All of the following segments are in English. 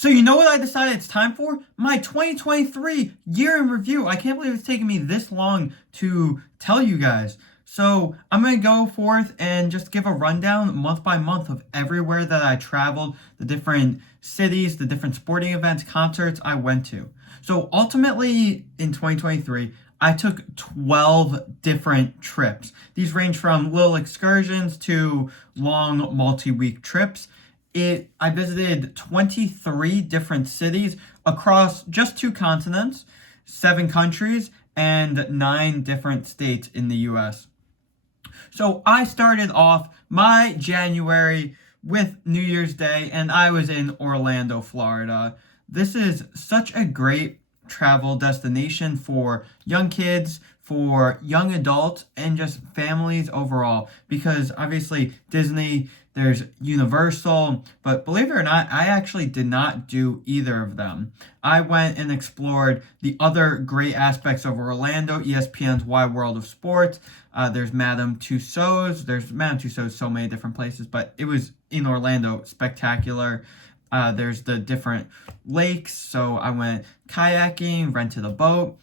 So you know what I decided it's time for? My 2023 year in review. I can't believe it's taken me this long to tell you guys. So I'm going to go forth and just give a rundown month by month of everywhere that I traveled, the different cities, the different sporting events, concerts I went to. So ultimately in 2023, I took 12 different trips. These range from little excursions to long multi-week trips. I visited 23 different cities across just 2 continents, 7 countries, and 9 different states in the US. So I started off my January with New Year's Day, and I was in Orlando, Florida. This is such a great travel destination for young kids, for young adults, and just families overall, because obviously Disney, there's Universal, but believe it or not, I actually did not do either of them. I went and explored the other great aspects of Orlando, ESPN's Wide World of Sports. There's Madame Tussauds. There's Madame Tussauds so many different places, but it was in Orlando, spectacular. There's the different lakes, so I went kayaking, rented a boat.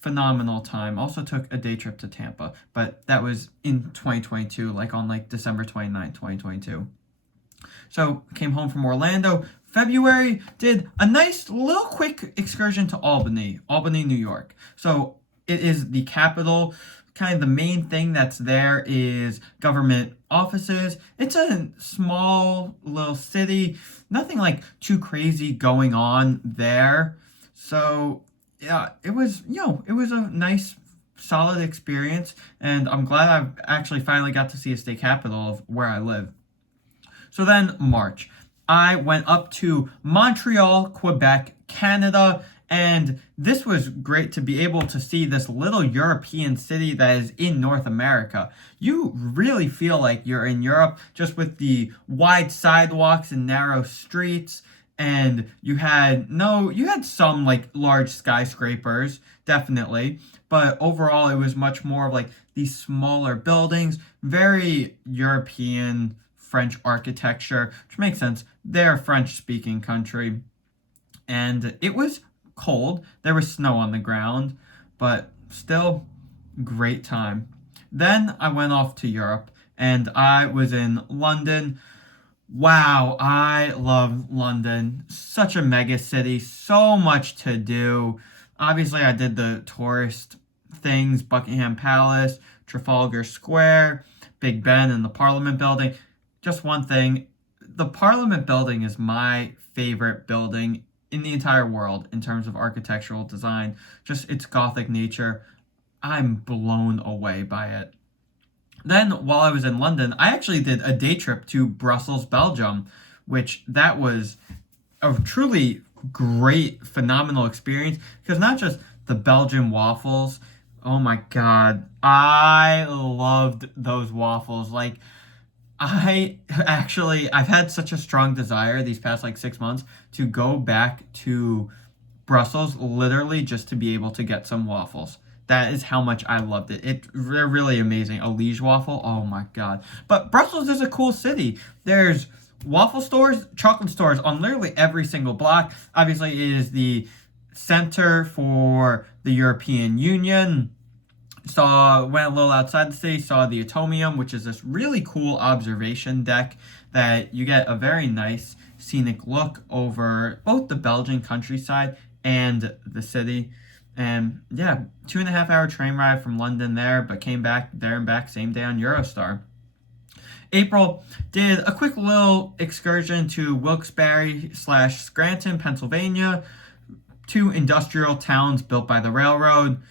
Phenomenal time. Also took a day trip to Tampa, but that was in 2022, on December 29th, 2022. So came home from Orlando. February, did a nice little quick excursion to Albany, New York. So it is the capital. Kind of the main thing that's there is government offices. It's a small little city, nothing too crazy going on there. So yeah, it was a nice, solid experience, and I'm glad I've actually finally got to see a state capital of where I live. So then March, I went up to Montreal, Quebec, Canada, and this was great to be able to see this little European city that is in North America. You really feel like you're in Europe just with the wide sidewalks and narrow streets. And you had some large skyscrapers, definitely, but overall it was much more of these smaller buildings, very European French architecture, which makes sense. They're a French-speaking country, and it was cold. There was snow on the ground, but still great time. Then I went off to Europe, and I was in London. Wow, I love London. Such a mega city, so much to do. Obviously, I did the tourist things, Buckingham Palace, Trafalgar Square, Big Ben, and the Parliament Building. Just one thing, the Parliament Building is my favorite building in the entire world in terms of architectural design. Just its Gothic nature. I'm blown away by it. Then, while I was in London, I actually did a day trip to Brussels, Belgium, which that was a truly great, phenomenal experience, because not just the Belgian waffles, oh my God, I loved those waffles. I've had such a strong desire these past 6 months to go back to Brussels, literally just to be able to get some waffles. That is how much I loved it. They're really amazing. A Liege waffle, oh my God. But Brussels is a cool city. There's waffle stores, chocolate stores on literally every single block. Obviously, it is the center for the European Union. Went a little outside the city, saw the Atomium, which is this really cool observation deck that you get a very nice scenic look over both the Belgian countryside and the city. And yeah, 2.5 hour train ride from London there, but came back there and back same day on Eurostar. April, did a quick little excursion to Wilkes-Barre / Scranton, Pennsylvania, 2 industrial towns built by the railroad.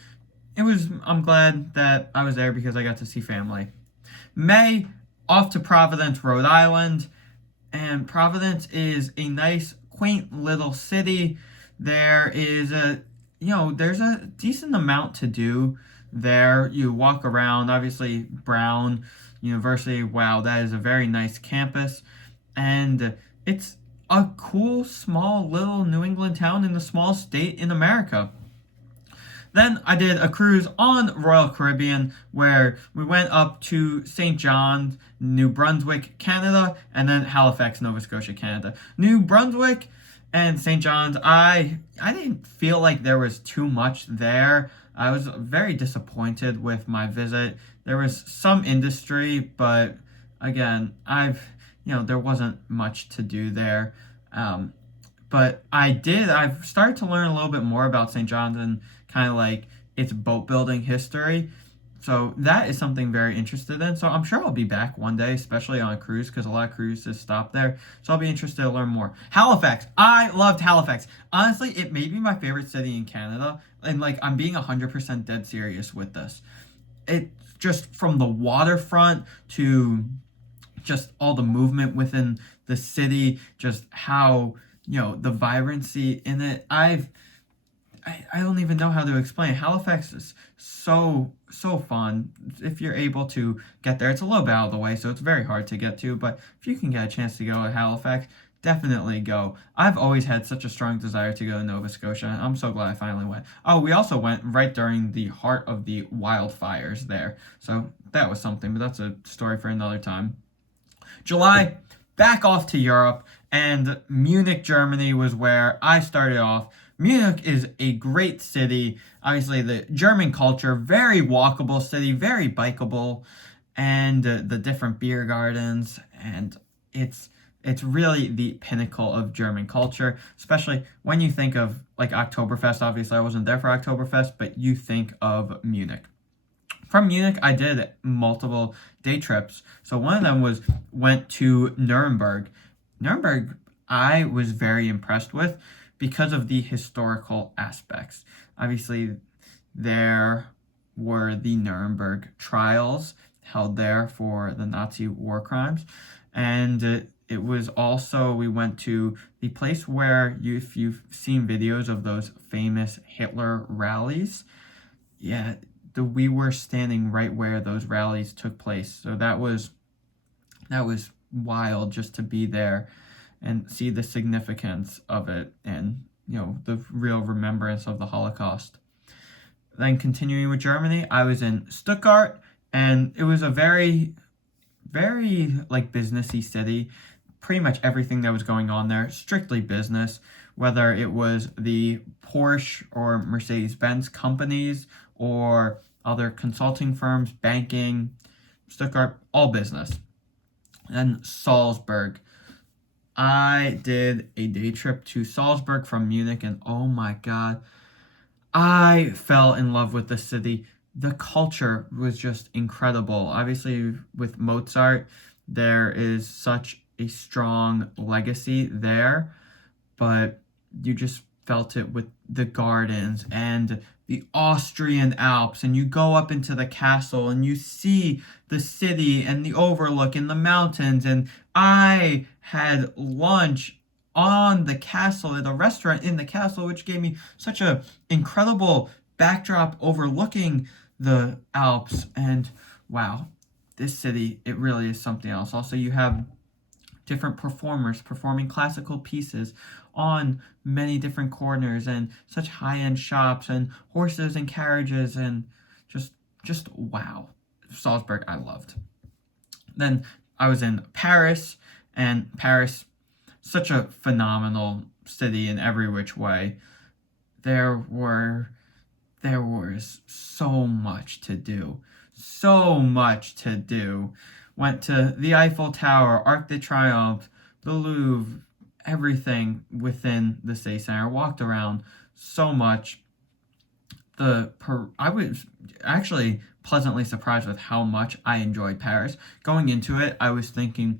I'm glad that I was there because I got to see family. May, off to Providence, Rhode Island, and Providence is a nice, quaint little city. There's a decent amount to do there. You walk around, obviously Brown University. Wow, that is a very nice campus. And it's a cool, small, little New England town in a small state in America. Then I did a cruise on Royal Caribbean where we went up to St. John's, New Brunswick, Canada, and then Halifax, Nova Scotia, Canada. New Brunswick, And St. John's, I didn't feel like there was too much there. I was very disappointed with my visit. There was some industry, but again, there wasn't much to do there. Um, but I've started to learn a little bit more about St. John's and kind of like its boat building history. So that is something very interested in. So I'm sure I'll be back one day, especially on a cruise, because a lot of cruises stop there. So I'll be interested to learn more. Halifax. I loved Halifax. Honestly, it may be my favorite city in Canada. And like, I'm being 100% dead serious with this. It just from the waterfront to just all the movement within the city, just how, the vibrancy in it. I don't even know how to explain. Halifax is so fun if you're able to get there. It's a little bit out of the way, so it's very hard to get to, but if you can get a chance to go to Halifax, definitely go. I've always had such a strong desire to go to Nova Scotia, and I'm so glad I finally went. Oh, we also went right during the heart of the wildfires there, so that was something, but that's a story for another time. July, back off to Europe, and Munich, Germany was where I started off. Munich is a great city. Obviously, the German culture, very walkable city, very bikeable, and the different beer gardens, and it's really the pinnacle of German culture, especially when you think of like Oktoberfest. Obviously, I wasn't there for Oktoberfest, but you think of Munich. From Munich, I did multiple day trips. So one of them went to Nuremberg. Nuremberg, I was very impressed with because of the historical aspects. Obviously, there were the Nuremberg trials held there for the Nazi war crimes. And it was also, we went to the place where, if you've seen videos of those famous Hitler rallies, yeah, we were standing right where those rallies took place. So that was wild just to be there and see the significance of it and, the real remembrance of the Holocaust. Then continuing with Germany, I was in Stuttgart, and it was a very, very like businessy city. Pretty much everything that was going on there, strictly business, whether it was the Porsche or Mercedes-Benz companies or other consulting firms, banking, Stuttgart, all business. And Salzburg. I did a day trip to Salzburg from Munich, and oh my God, I fell in love with the city. The culture was just incredible. Obviously, with Mozart, there is such a strong legacy there, but you just felt it with the gardens and the Austrian Alps, and you go up into the castle and you see the city and the overlook and the mountains. And I had lunch on the castle at a restaurant in the castle, which gave me such a incredible backdrop overlooking the Alps. And wow, this city, it really is something else. Also, you have different performers performing classical pieces on many different corners, and such high-end shops and horses and carriages, and just wow. Salzburg I loved. Then I was in Paris, and Paris, such a phenomenal city in every which way. There was so much to do. So much to do. Went to the Eiffel Tower, Arc de Triomphe, the Louvre, everything within the City Center. Walked around so much. I was actually pleasantly surprised with how much I enjoyed Paris. Going into it, I was thinking,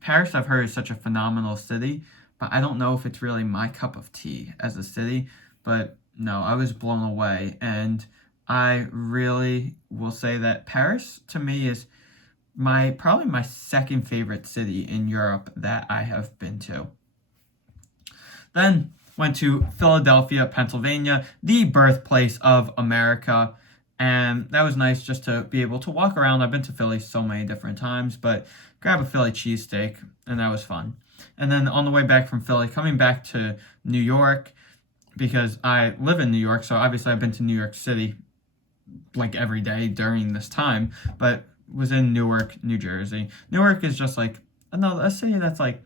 Paris I've heard is such a phenomenal city, but I don't know if it's really my cup of tea as a city. But no, I was blown away, and I really will say that Paris to me is probably my second favorite city in Europe that I have been to. Then went to Philadelphia, Pennsylvania, the birthplace of America. And that was nice just to be able to walk around. I've been to Philly so many different times, but grab a Philly cheesesteak, and that was fun. And then on the way back from Philly, coming back to New York, because I live in New York, so obviously I've been to New York City like every day during this time, but was in Newark, New Jersey. Newark is just like a city that's like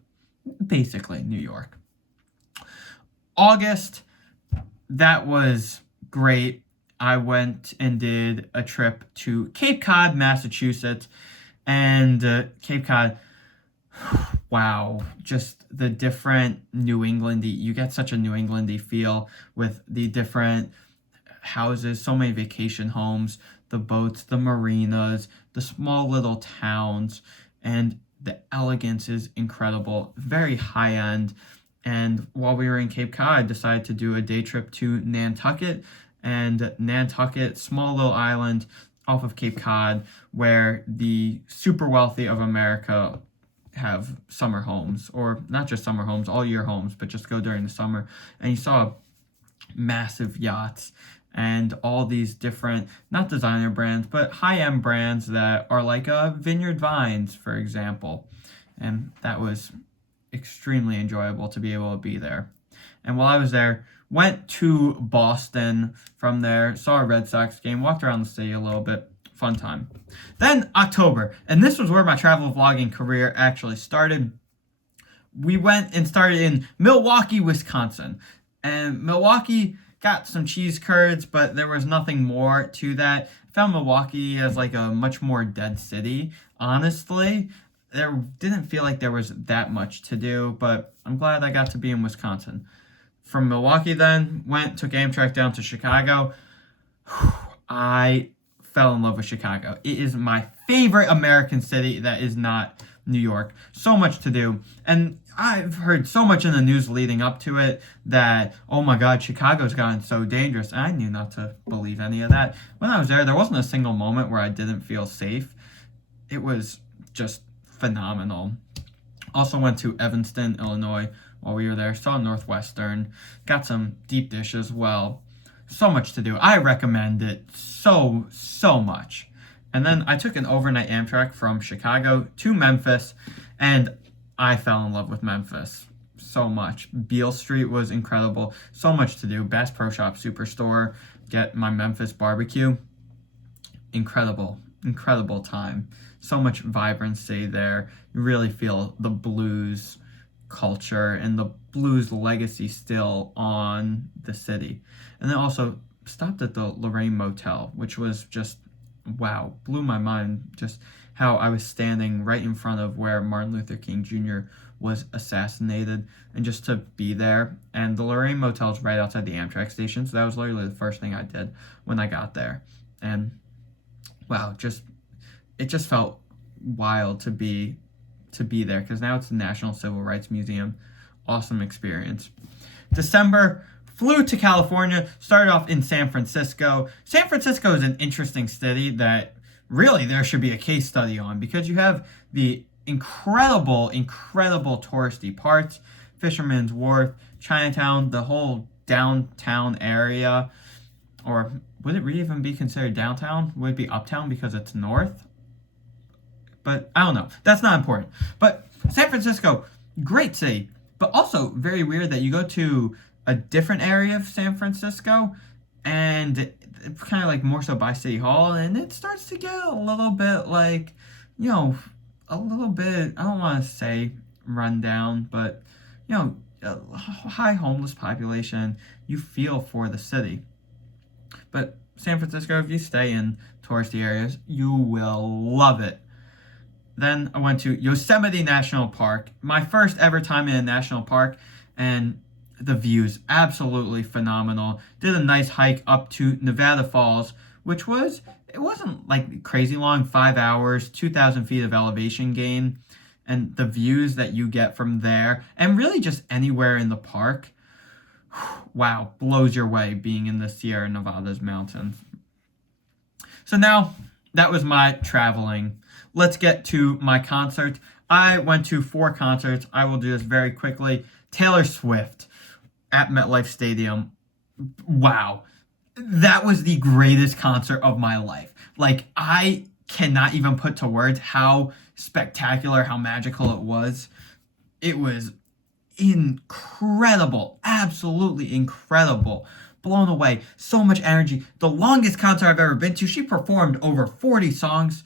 basically New York. August, that was great. I went and did a trip to Cape Cod, Massachusetts, and Cape Cod, wow, just the different New Englandy, you get such a New Englandy feel with the different houses, so many vacation homes, the boats, the marinas, the small little towns, and the elegance is incredible, very high end. And while we were in Cape Cod, I decided to do a day trip to Nantucket. And Nantucket, small little island off of Cape Cod, where the super wealthy of America have summer homes, or not just summer homes, all year homes, but just go during the summer. And you saw massive yachts and all these different, not designer brands, but high-end brands that are like Vineyard Vines, for example. And that was extremely enjoyable to be able to be there. And while I was there, went to Boston from there, saw a Red Sox game, walked around the city a little bit. Fun time. Then October, and this was where my travel vlogging career actually started. We went and started in Milwaukee, Wisconsin. And Milwaukee got some cheese curds, but there was nothing more to that. I found Milwaukee as like a much more dead city, honestly. There didn't feel like there was that much to do, but I'm glad I got to be in Wisconsin. From Milwaukee then, took Amtrak down to Chicago. I fell in love with Chicago. It is my favorite American city that is not New York. So much to do. And I've heard so much in the news leading up to it that, oh my God, Chicago's gotten so dangerous. And I knew not to believe any of that. When I was there wasn't a single moment where I didn't feel safe. It was just phenomenal. Also went to Evanston, Illinois while we were there. Saw Northwestern. Got some deep dish as well. So much to do. I recommend it so much. And then I took an overnight Amtrak from Chicago to Memphis, and I fell in love with Memphis so much. Beale Street was incredible. So much to do. Bass Pro Shop Superstore. Get my Memphis barbecue. Incredible time. So much vibrancy there. You really feel the blues culture and the blues legacy still on the city. And then also stopped at the Lorraine Motel, which was just, wow, blew my mind. Just how I was standing right in front of where Martin Luther King Jr. was assassinated, and just to be there. And the Lorraine Motel is right outside the Amtrak station, so that was literally the first thing I did when I got there. And wow, it just felt wild to be there, because now it's the National Civil Rights Museum. Awesome experience. December, flew to California, started off in San Francisco. San Francisco is an interesting city that really there should be a case study on, because you have the incredible touristy parts, Fisherman's Wharf, Chinatown, the whole downtown area. Or would it even be considered downtown? Would it be uptown because it's north? But I don't know. That's not important. But San Francisco, great city. But also very weird that you go to a different area of San Francisco, and it's kind of like more so by City Hall, and it starts to get a little bit like, a little bit, I don't want to say run down, but, a high homeless population. You feel for the city. But San Francisco, if you stay in touristy areas, you will love it. Then I went to Yosemite National Park, my first ever time in a national park, and the views, absolutely phenomenal. Did a nice hike up to Nevada Falls, which it wasn't like crazy long, 5 hours, 2,000 feet of elevation gain, and the views that you get from there, and really just anywhere in the park, wow, blows your way being in the Sierra Nevadas mountains. So now, that was my traveling. Let's get to my concert. I went to 4 concerts. I will do this very quickly. Taylor Swift at MetLife Stadium. Wow. That was the greatest concert of my life. Like, I cannot even put to words how spectacular, how magical it was. It was incredible. Absolutely incredible. Blown away. So much energy. The longest concert I've ever been to. She performed over 40 songs.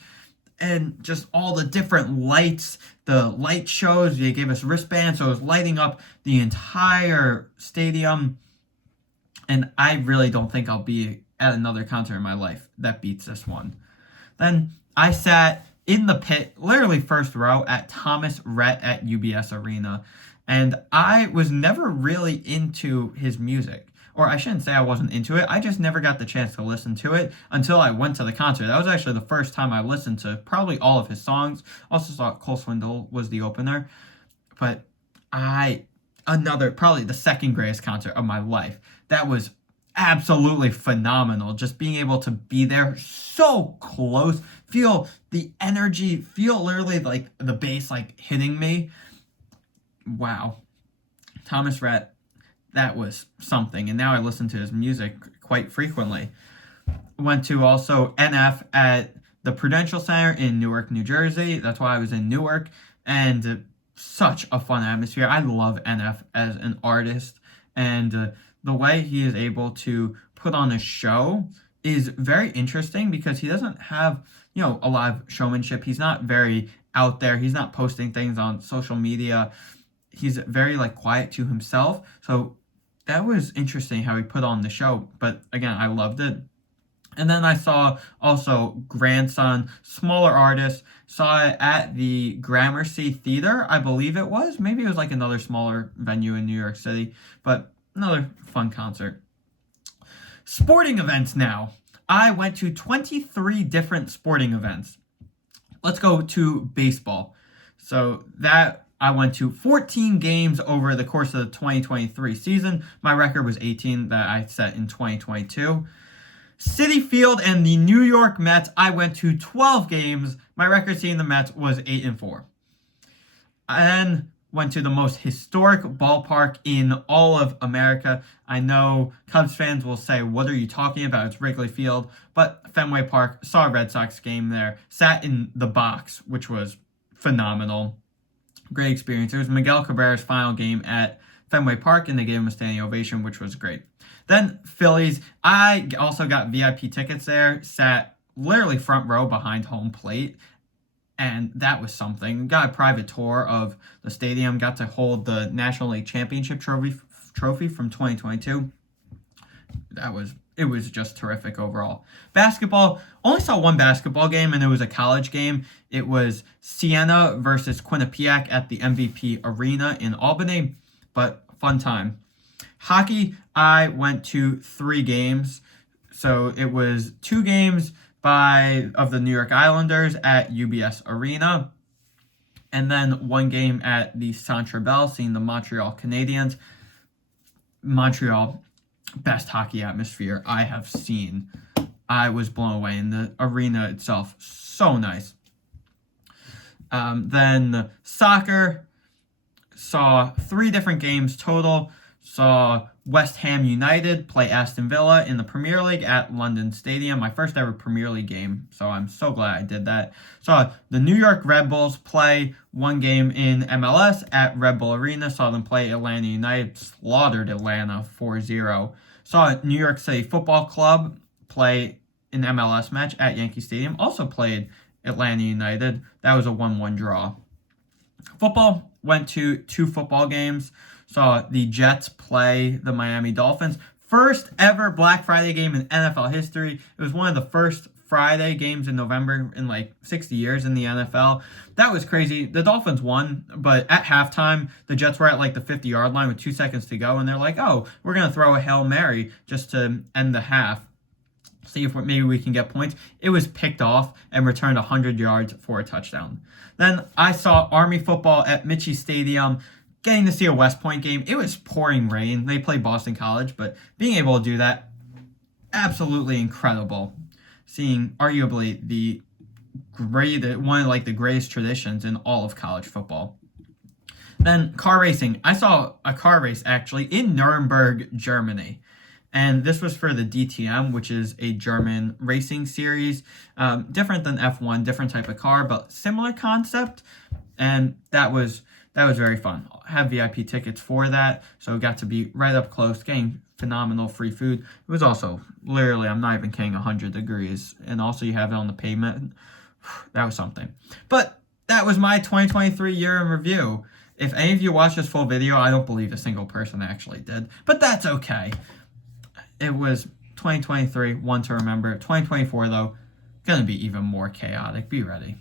and just all the different lights, the light shows. They gave us wristbands, so it was lighting up the entire stadium. And I really don't think I'll be at another concert in my life that beats this one. Then I sat in the pit, literally first row, at Thomas Rhett at UBS Arena. And I was never really into his music. Or I shouldn't say I wasn't into it. I just never got the chance to listen to it until I went to the concert. That was actually the first time I listened to probably all of his songs. Also saw Cole Swindle was the opener. But probably the second greatest concert of my life. That was absolutely phenomenal. Just being able to be there so close, feel the energy, feel literally like the bass like hitting me. Wow. Thomas Rhett, that was something. And now I listen to his music quite frequently. Went to also NF at the Prudential Center in Newark, New Jersey. That's why I was in Newark. And such a fun atmosphere. I love NF as an artist. And the way he is able to put on a show is very interesting because he doesn't have, a lot of showmanship. He's not very out there. He's not posting things on social media. He's very quiet to himself. So that was interesting how he put on the show. But again, I loved it. And then I saw also Grandson, smaller artist, saw it at the Gramercy Theater, I believe it was. Maybe it was another smaller venue in New York City. But another fun concert. Sporting events now. I went to 23 different sporting events. Let's go to baseball. So that I went to 14 games over the course of the 2023 season. My record was 18 that I set in 2022. Citi Field and the New York Mets, I went to 12 games. My record seeing the Mets was 8-4. And went to the most historic ballpark in all of America. I know Cubs fans will say, what are you talking about? It's Wrigley Field. But Fenway Park, saw a Red Sox game there. Sat in the box, which was phenomenal. Great experience. It was Miguel Cabrera's final game at Fenway Park, and they gave him a standing ovation, which was great. Then Phillies. I also got VIP tickets there. Sat literally front row behind home plate. And that was something. Got a private tour of the stadium. Got to hold the National League Championship trophy from 2022. It was just terrific overall. Basketball, only saw one basketball game, and it was a college game. It was Siena versus Quinnipiac at the MVP Arena in Albany, but fun time. Hockey, I went to 3 games. So it was 2 games of the New York Islanders at UBS Arena, and then 1 game at the Centre Bell, seeing the Montreal Canadiens. Montreal, best hockey atmosphere I have seen. I was blown away, in the arena itself, so nice. Then soccer, saw 3 different games total. Saw West Ham United play Aston Villa in the Premier League at London Stadium. My first ever Premier League game, so I'm so glad I did that. Saw the New York Red Bulls play 1 game in MLS at Red Bull Arena. Saw them play Atlanta United, slaughtered Atlanta 4-0. Saw New York City Football Club play an MLS match at Yankee Stadium. Also played Atlanta United. That was a 1-1 draw. Football, went to 2 football games. Saw the Jets play the Miami Dolphins. First ever Black Friday game in NFL history. It was one of the first Friday games in November in 60 years in the NFL. That was crazy. The Dolphins won, but at halftime, the Jets were at the 50-yard line with 2 seconds to go, and they're like, oh, we're going to throw a Hail Mary just to end the half. See if maybe we can get points. It was picked off and returned 100 yards for a touchdown. Then I saw Army football at Michie Stadium. Getting to see a West Point game. It was pouring rain. They played Boston College, but being able to do that, absolutely incredible. Seeing arguably one of the greatest traditions in all of college football. Then car racing. I saw a car race actually in Nuremberg, Germany. And this was for the DTM, which is a German racing series. Different than F1, different type of car, but similar concept. And that was very fun. I have VIP tickets for that, so got to be right up close, getting phenomenal free food. It was also, literally, I'm not even kidding, 100 degrees. And also you have it on the pavement. That was something. But that was my 2023 year in review. If any of you watched this full video, I don't believe a single person actually did. But that's okay. It was 2023, one to remember. 2024, though, gonna be even more chaotic. Be ready.